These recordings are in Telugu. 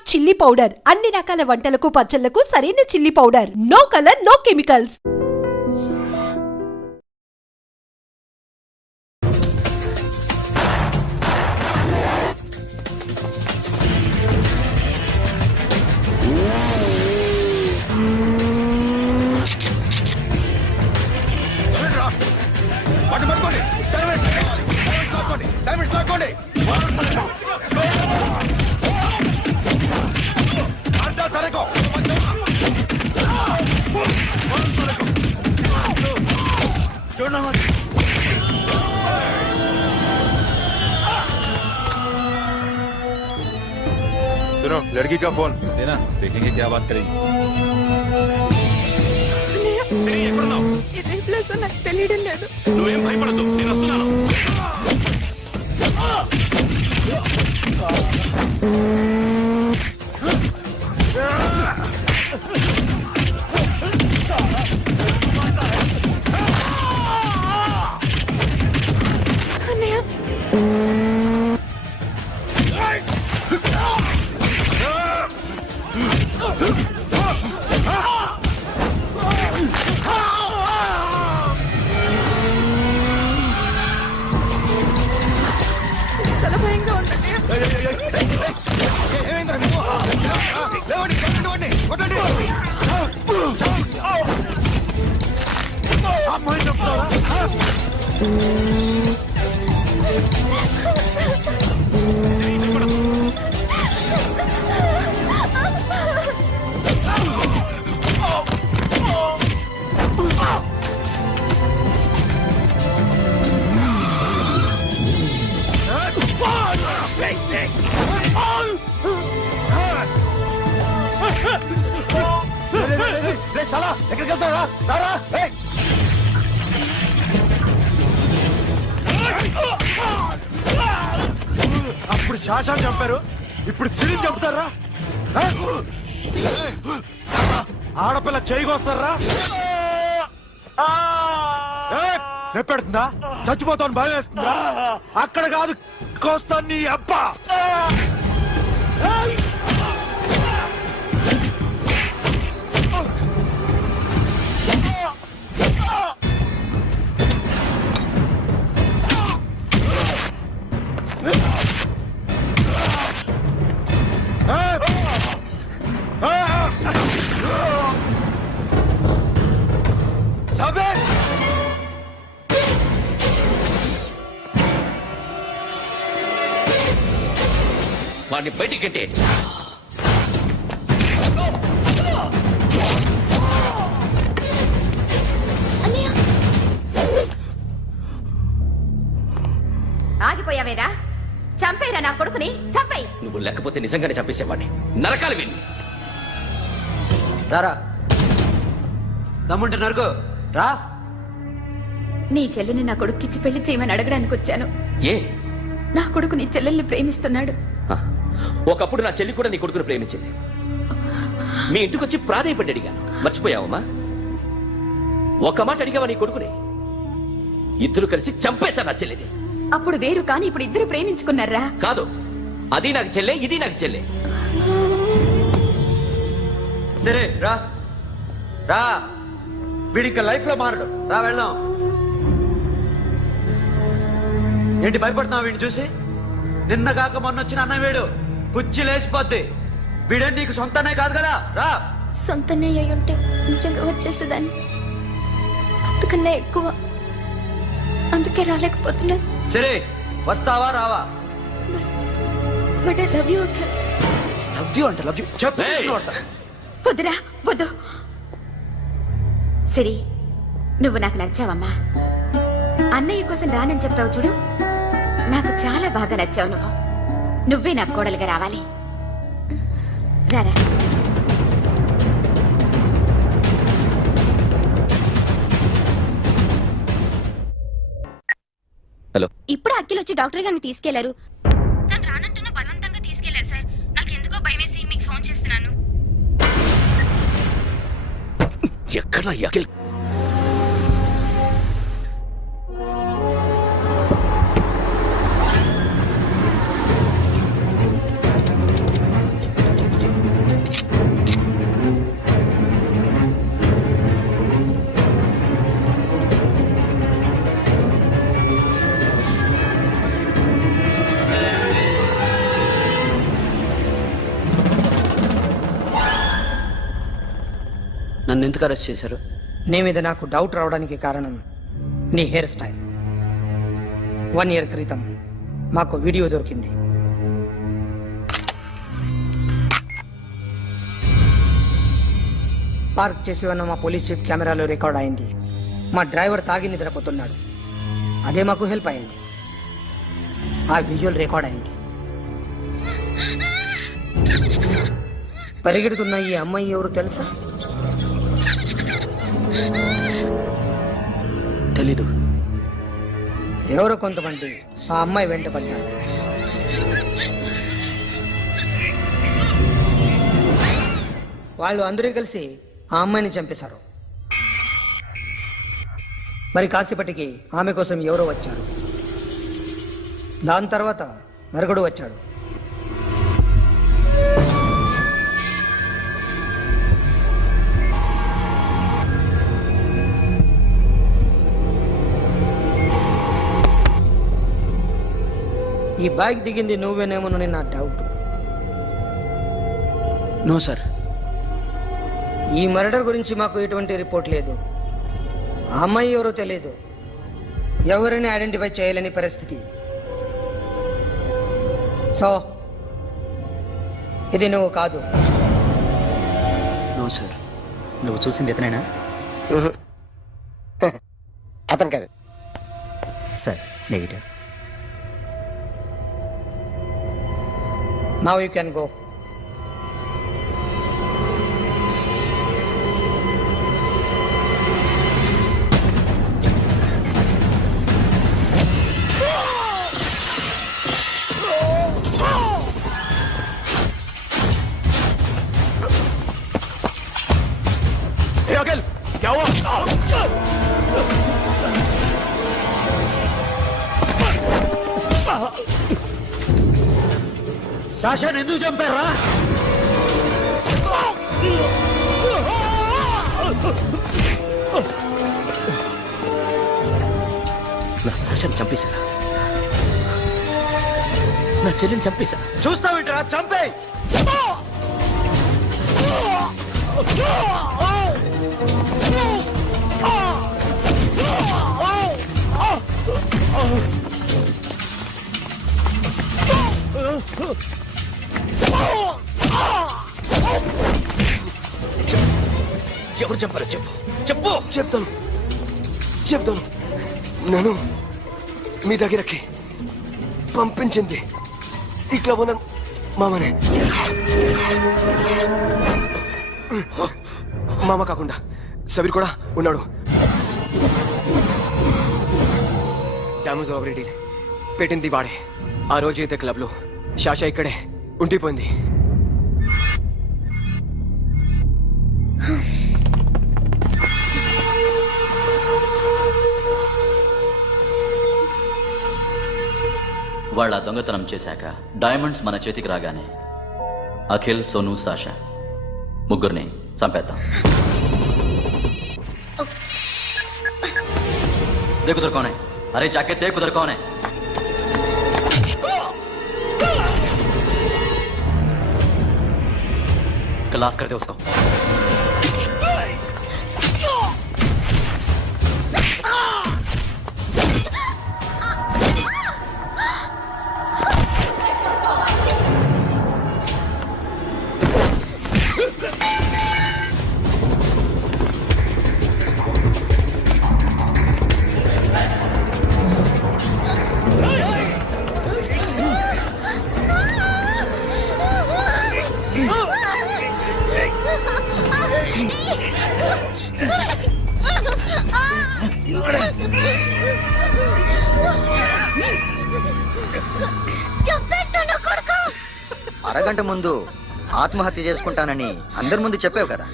స్మార్ట్ చిల్లీ పౌడర్ అన్ని రకాల వంటలకు పచ్చళ్లకు సరైన chilli powder. No colour, no chemicals. सुनो, लड़की का फोन देना, देखेंगे क्या बात करेगी. ఇదే ప్లేస్ నాకు తెలియడం లేదు. నువ్వేం భయపడద్దు, నేను వస్తున్నాను. అన్నయ్య చాలా భయంగా ఉంది అన్నయ్య. ఎక్కడికి వెళ్తారా? రారా. అప్పుడు శాసాన్ని చంపారు, ఇప్పుడు చిరిని చంపుతారా? ఆడపిల్ల చేయకొస్తారా? నెప్పెడుతుందా? చచ్చిపోతాను భయం వేస్తుందా? అక్కడ కాదు కోస్తాను నీ అబ్బా. వాడిని బయటికి కట్టే. ఆగిపోయావేరా? చంపేరా నా కొడుకుని, చంపేయ్. నువ్వు లేకపోతే నిజంగానే చంపేసేవాడిని. నరకాలి వీడిని. రారా, దమ్ముంటే నరుకు రా. నీ చెల్లిని నా కొడుక్కిచ్చి పెళ్లి చేయమని అడగడానికి వచ్చాను. ఏ? నా కొడుకు నీ చెల్లెల్ని ప్రేమిస్తున్నాడు. ఒకప్పుడు నా చెల్లి కూడా నీ కొడుకును ప్రేమించింది. మీ ఇంటికి వచ్చి ప్రాధాయపడి అడిగాను, మర్చిపోయావమ్మా? ఒక మాట అడిగావా నీ కొడుకుని? ఇద్దరు కలిసి చంపేశా నా చెల్లిని. అప్పుడు వేరు, కానీ ఇప్పుడు ఇద్దరు ప్రేమించుకున్నారా? కాదు, అది నాకు చెల్లె, ఇది నాకు చెల్లె. సరే రా రా, వీడి ఇంకా లైఫ్ లో మారడు. రా వెళ్దాం. ఏంటి భయపడుతున్నావు వీడిని చూసి? నిన్న కాక మొన్న వచ్చిన అన్న వీడు పుచ్చి లేసిపోద్ది. వీడే నీకు సొంతనే కాదు కదా. రా. సొంతనే అయి ఉంటే నిజంగా వచ్చేసేదాన్ని. అంతకన్నా ఎక్కువ, అందుకే రాలేకపోతున్నాను. సరే, వస్తావా రావా? But I love you. Love you అంటే లవ్ యూ చెప్పు. వద్దురా, వద్దు. సిరి, నువ్వు నాకు నచ్చావమ్మా. అన్నయ్య కోసం రానని చెప్పావు చూడు, నాకు చాలా బాగా నచ్చావు. నువ్వే నాకు కోడలుగా రావాలి. రారా. హలో. ఇప్పుడు అఖిల్ వచ్చి డాక్టర్ గారిని తీసుకెళ్లారు. తను రానంటున్న బలవంతంగా తీసుకెళ్లారు సార్. నాకు ఎందుకో భయమేసి మీకు ఫోన్ చేస్తున్నాను. ఎక్కడ అఖిల్? నన్ను ఎందుకు అరెస్ట్ చేశారు? నీ మీద నాకు డౌట్ రావడానికి కారణం నీ హెయిర్ స్టైల్. 1 year క్రితం మాకు వీడియో దొరికింది. పార్క్ చేసి ఉన్న మా పోలీస్ జీప్ కెమెరాలో రికార్డ్ అయింది. మా డ్రైవర్ తాగి నిద్రపోతున్నాడు. అదే మాకు హెల్ప్ అయింది. ఆ విజువల్ రికార్డ్ అయింది. పరిగెడుతున్న ఈ అమ్మాయి ఎవరు తెలుసా? తెలీదు. ఎవరో కొంతమంది ఆ అమ్మాయి వెంట పడ్డారు. వాళ్ళు అందరూ కలిసి ఆ అమ్మాయిని చంపేశారు. మరి కాసేపటికి ఆమె కోసం ఎవరో వచ్చారు. దాని తర్వాత మరొకడు వచ్చాడు. ఈ బైక్ దిగింది నువ్వేనేమోనని నా డౌట్. No sir. ఈ మర్డర్ గురించి మాకు ఎటువంటి రిపోర్ట్ లేదు. ఆ అమ్మాయి ఎవరో తెలియదు. ఎవరిని ఐడెంటిఫై చేయలేని పరిస్థితి. సో ఇది నువ్వు కాదు. No sir. నువ్వు చూసింది ఇతనేనా? అతను కాదు sir. Negative. Now you can go. Akhil क्या हुआ? సాషాని ఎందుకు చంపారా? నా సాషాన్ని చంపేశారా? నా చెల్లిని చంపేశారా? చూస్తావేంట్రా? చంపే. ఎవరు చంపారో చెప్పు. చెప్పు. చెప్తాను. నేను మీ దగ్గరకి పంపించింది ఇట్లా ఉన్న మామనే. మామ కాకుండా సబీర్ కూడా ఉన్నాడు. డ్యామేజ్ ఓవర్ పెట్టింది వాడే. ఆ రోజు అయితే క్లబ్లో శాషా ఇక్కడే ఉండిపోయింది. వాళ్ళ దొంగతనం చేశాక డైమండ్స్ మన చేతికి రాగానే అఖిల్, సోను, సాషా ముగ్గురిని చంపేద్దాం. देख उधर कौन है? अरे जाके देख उधर कौन है? क्लास कर दे उसको. అరగంట ముందు ఆత్మహత్య చేసుకుంటానని అందరి ముందు చెప్పావు కదా.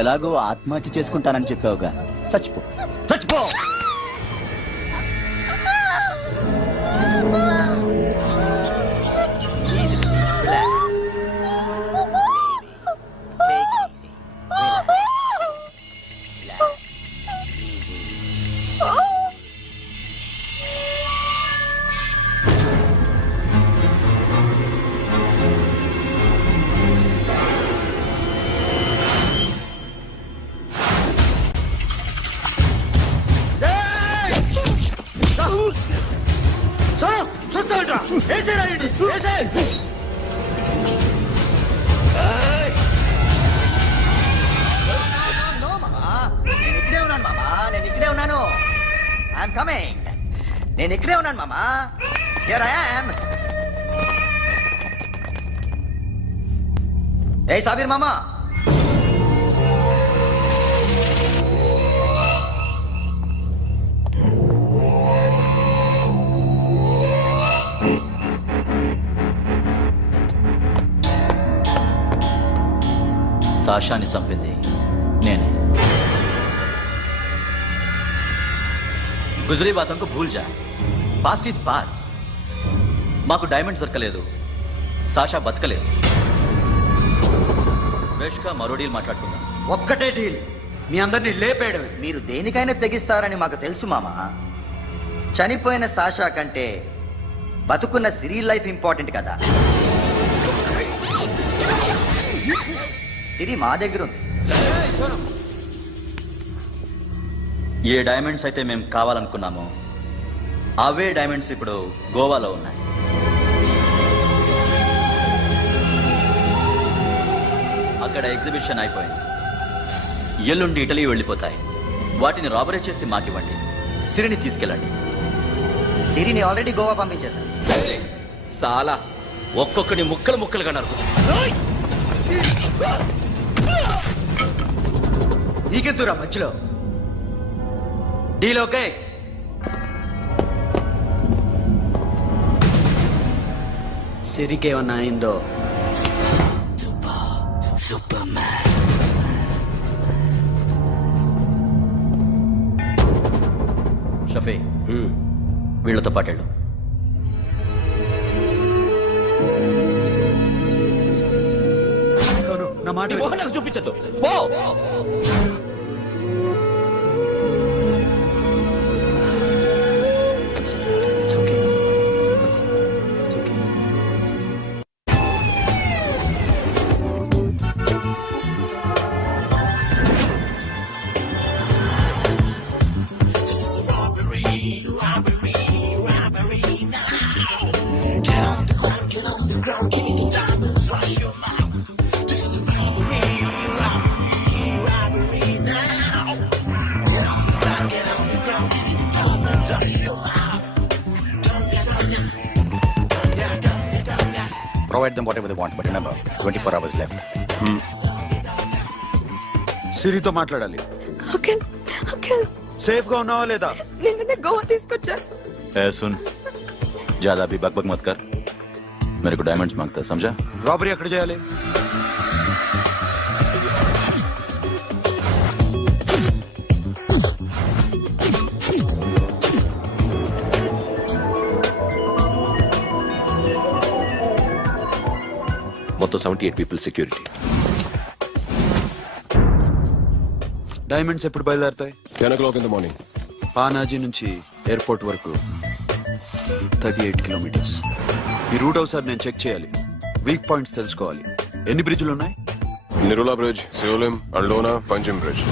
ఎలాగో ఆత్మహత్య చేసుకుంటానని చెప్పావుగా. చచ్చిపో. చచ్చిపో. వేసేయ్ రాయుడిని, వేసేయ్. No, మామా. నేను ఇక్కడే ఉన్నాను మామా, నేను ఇక్కడే ఉన్నాను. I'm coming. నేను ఇక్కడే ఉన్నాను మామా. Here I am. ఏ సాబీర్ మామా, సాషాని చంపింది నేనే. గుజరీ బాతంకు భూల్ జా. Past is past. మాకు డైమండ్స్ దొరకలేదు, సాషా బతకలేదు. ఫ్రెష్గా మరో డీల్ మాట్లాడుకుందాం. ఒక్కటే డీల్, మీ అందరినీ లేపేయడమే. మీరు దేనికైనా తెగిస్తారని మాకు తెలుసు మామా. చనిపోయిన సాషా కంటే బతుకున్న సిరి లైఫ్ ఇంపార్టెంట్ కదా. సిరి మా దగ్గర ఉంది. ఏ డైమండ్స్ అయితే మేము కావాలనుకున్నామో అవే డైమండ్స్ ఇప్పుడు గోవాలో ఉన్నాయి. అక్కడ ఎగ్జిబిషన్ అయిపోయింది. ఎల్లుండి ఇటలీ వెళ్ళిపోతాయి. వాటిని రాబరీ చేసి మాకివ్వండి. సిరిని తీసుకెళ్ళండి. సిరిని ఆల్రెడీ గోవా పంపించేశాను. చాలా ఒక్కొక్కడి ముక్కలు ముక్కలుగా నరుకు. నీకెందురా మధ్యలో? Deal okay? సిరికేమన్నా అయిందో? షఫీ, వీళ్ళతో పాటెళ్ళు. సోను, నా మాట నీ విను. మొహం నాకు చూపించద్దు. పో. It's okay. It's okay. Provide them whatever they want, but remember, 24 hours left. సిరితో మాట్లాడాలి. సేఫ్ గా ఉన్నావా లేదా? గోవా తీసుకొచ్చా. ए सुन, ज्यादा भी बकबक मत कर. मेरे को डायमंड्स मांगता है, समझा? రాబరీ ఎక్కడ చేయాలి? మొత్తం 78 people security. డైమండ్స్ ఎప్పుడు బయలుదేరుతాయి? 10 o'clock in the morning. Panaji నుంచి ఎయిర్పోర్ట్ వరకు 38 కిలోమీటర్స్. ఈ రూట్ ఒకసారి నేను చెక్ చేయాలి. వీక్ పాయింట్స్ తెలుసుకోవాలి. ఎన్ని బ్రిడ్జ్లు ఉన్నాయి? Nirula Bridge, Seolim, Aldona, Panjim Bridge.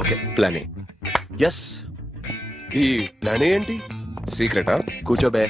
Okay, Plan A. Yes. ఈ ప్లాన్ ఏంటి? సీక్రెటా? కూర్చోబే.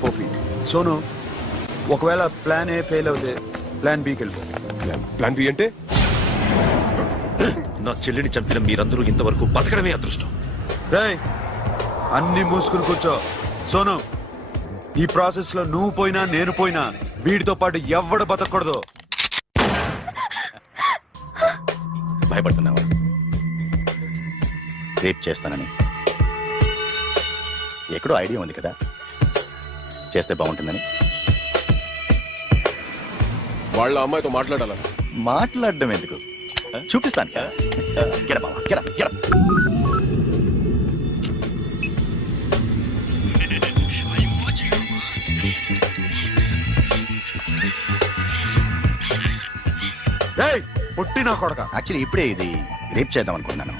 Four feet. సోను, ఒకవేళ ప్లాన్ ఏ ఫెయిల్ అవుతే ప్లాన్ బికి వెళ్ళిపో. ప్లాన్ బి అంటే? నా చెల్లిని చంపిన మీరందరూ ఇంతవరకు బతకడమే అదృష్టం. రేయ్, అన్ని మూసుకుని కూర్చో. సోను, ఈ ప్రాసెస్ లో నువ్వు పోయినా నేను పోయినా వీడితో పాటు ఎవ్వడు బతకూడదు. భయపడుతున్నావా? రేప్ చేస్తానని ఎక్కడో ఐడియా ఉంది కదా, చేస్తే బాగుంటుందని. వాళ్ళ అమ్మాయితో మాట్లాడాలని. మాట్లాడడం ఎందుకు, చూపిస్తాను కదా. గెర బావా, గెర గెర. పుట్టినా కొడక. యాక్చువల్లీ ఇప్పుడే ఇది రేప్ చేద్దాం అనుకున్నాను,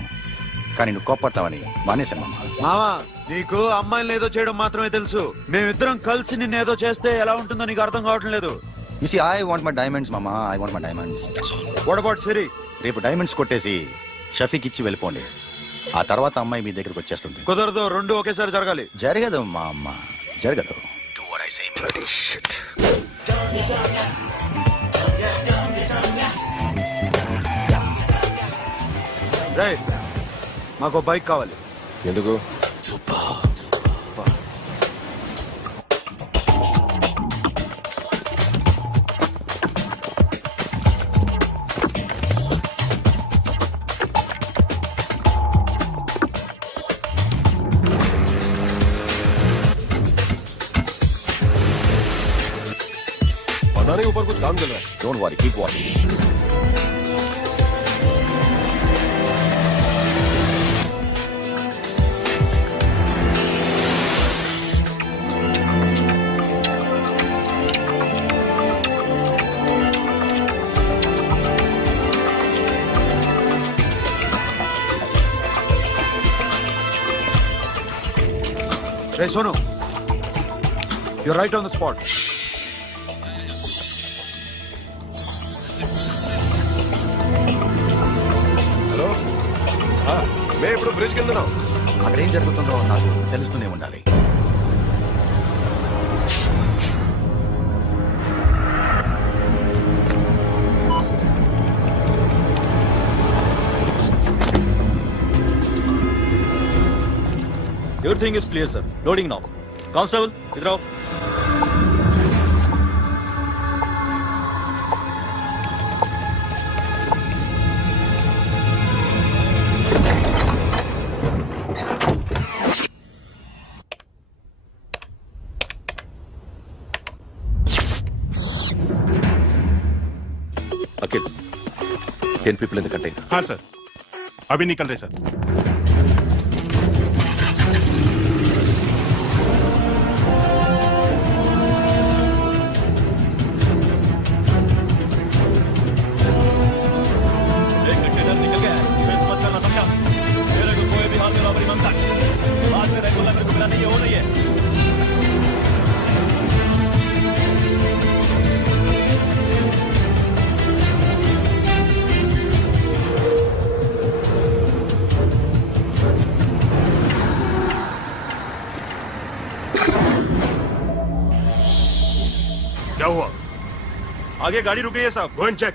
కానీ నువ్వు కోపడతావని మానేశాను మామ. మామా, నీకు అమ్మాయిని ఏదో చేయడం మాత్రమే తెలుసు. మేమిద్దరం కలిసి నిన్నేదో చేస్తే ఎలా ఉంటుందో నీకు అర్థం కావటం లేదు. You see, I want my diamonds, mama. I want my diamonds. What about Siri? రేపు డైమండ్స్ కొట్టేసి షఫీక్ ఇచ్చి వెళ్ళిపోండి. ఆ తర్వాత అమ్మాయి మీ దగ్గరికి వచ్చేస్తుంది. కుదరదు, రెండు ఒకేసారి జరగాలి. జరగదు మా అమ్మ, జరగదు. Do what I say, bloody shit. రేయ్, మాకు బైక్ కావాలి. ఎందుకు? बनाने के ऊपर कुछ काम चल रहा है. Don't worry, keep watching. Hey, Sonu. You're right on the spot. Hello, మేము ఇప్పుడు బ్రిడ్జ్కి వెళ్తున్నాం. అక్కడ ఏం జరుగుతుందో నాకు తెలుస్తూనే ఉండాలి. Everything is clear, sir. Loading now. Constable, idhar aao. Akhil, 10 people in the container. हाँ सर, अभी निकल रहे सर. क्या हुआ? आगे गाड़ी रुक गई है साहब. Go and check.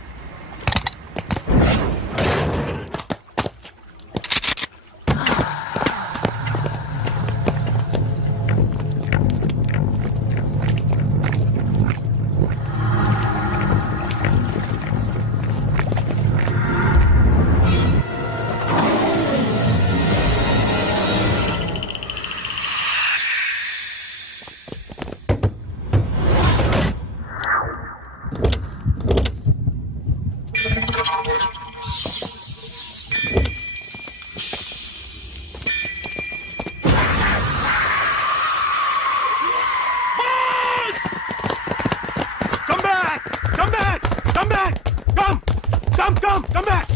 Come back!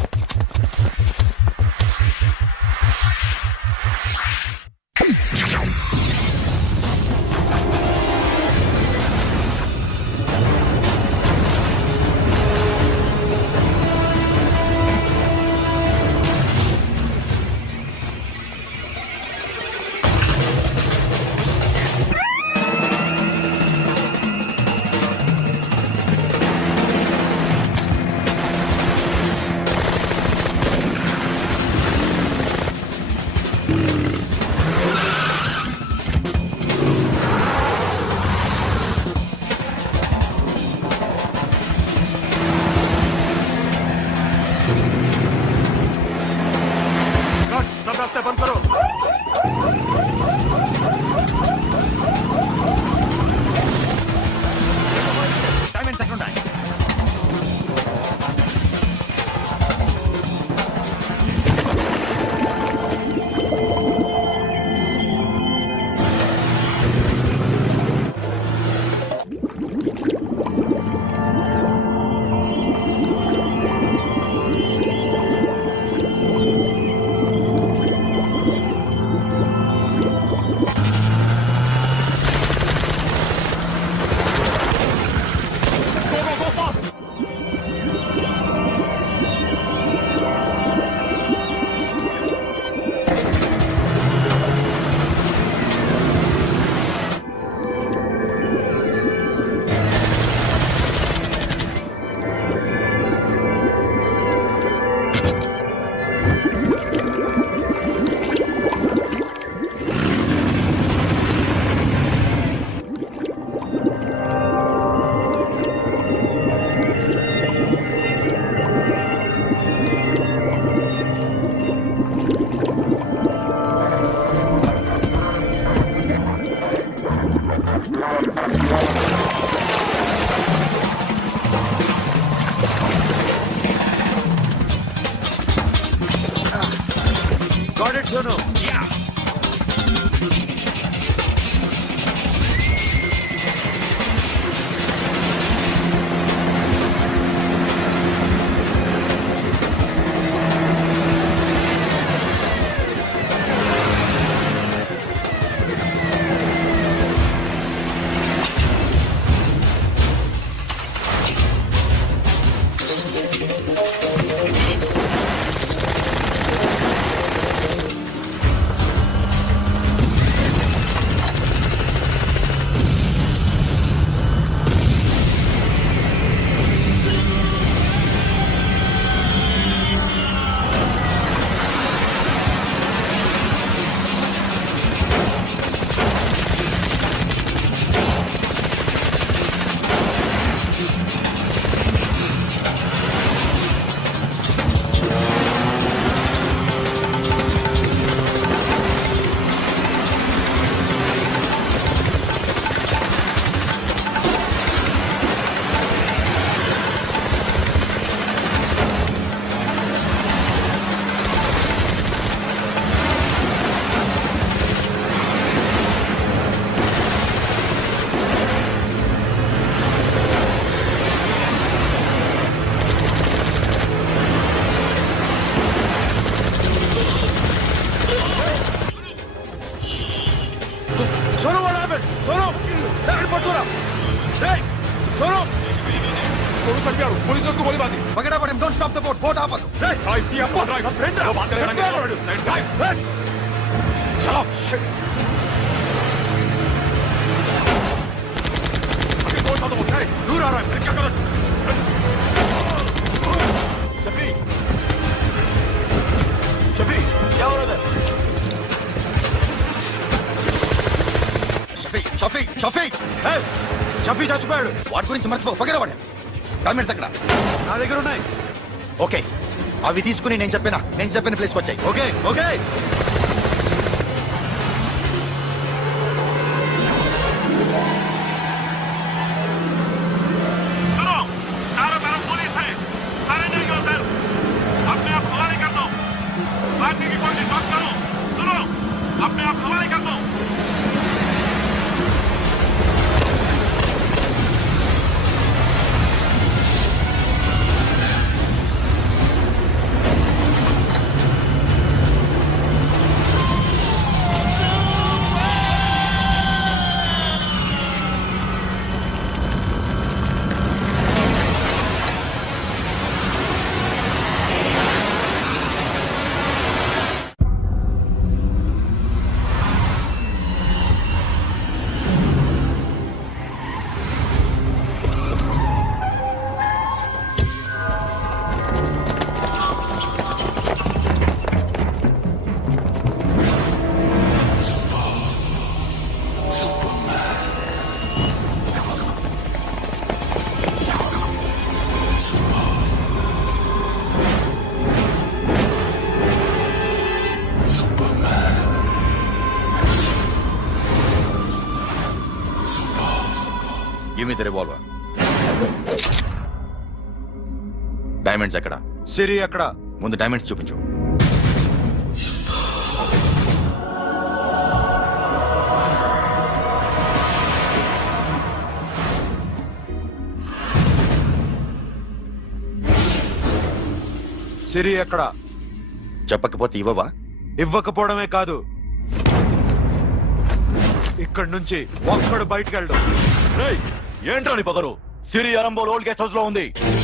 Sonu Sonu what happened? Sonu ఎక్కడ పట్టురా సోను సోను చంపాడు పోలీసులు उसको गोली मार दी पकड़ा पड़े don't stop the boat boat आपस ड्राइव किया ड्राइव फ्रेंड वो बात करेंगे साइड ड्राइव चलो शिट अभी कौन सा तो बोल दूर आ रहा है क्या कर शफी शफी क्या हो रहा है షఫీ షఫీ షఫీ షఫీ చచ్చిపోయాడు వాటి గురించి మర్చిపో పగడ పడే డాక్యుమెంట్స్ అక్కడ నా దగ్గర ఉన్నాయి ఓకే అవి తీసుకుని నేను చెప్పిన ప్లేస్కి వచ్చాయి ఓకే ఓకే सुनो चारों तरफ पुलिस है सारे नहीं हो सर अपने आप हवाले कर दो भागने की कोशिश मत करो सुनो अपने आप हवाले कर दो give me the revolver diamonds ఎక్కడ సిరి అక్కడ ముందు డైమండ్స్ చూపించు సిరి ఎక్కడ చెప్పకపోతే ఇవ్వవా ఇవ్వకపోవడమే కాదు ఇక్కడి నుంచి ఒక్కడు బయటకు వెళ్ళడు ఏంట్రా నీ పగరు సిరి అరంబోల్ ఓల్డ్ గెస్ట్ హౌస్ లో ఉంది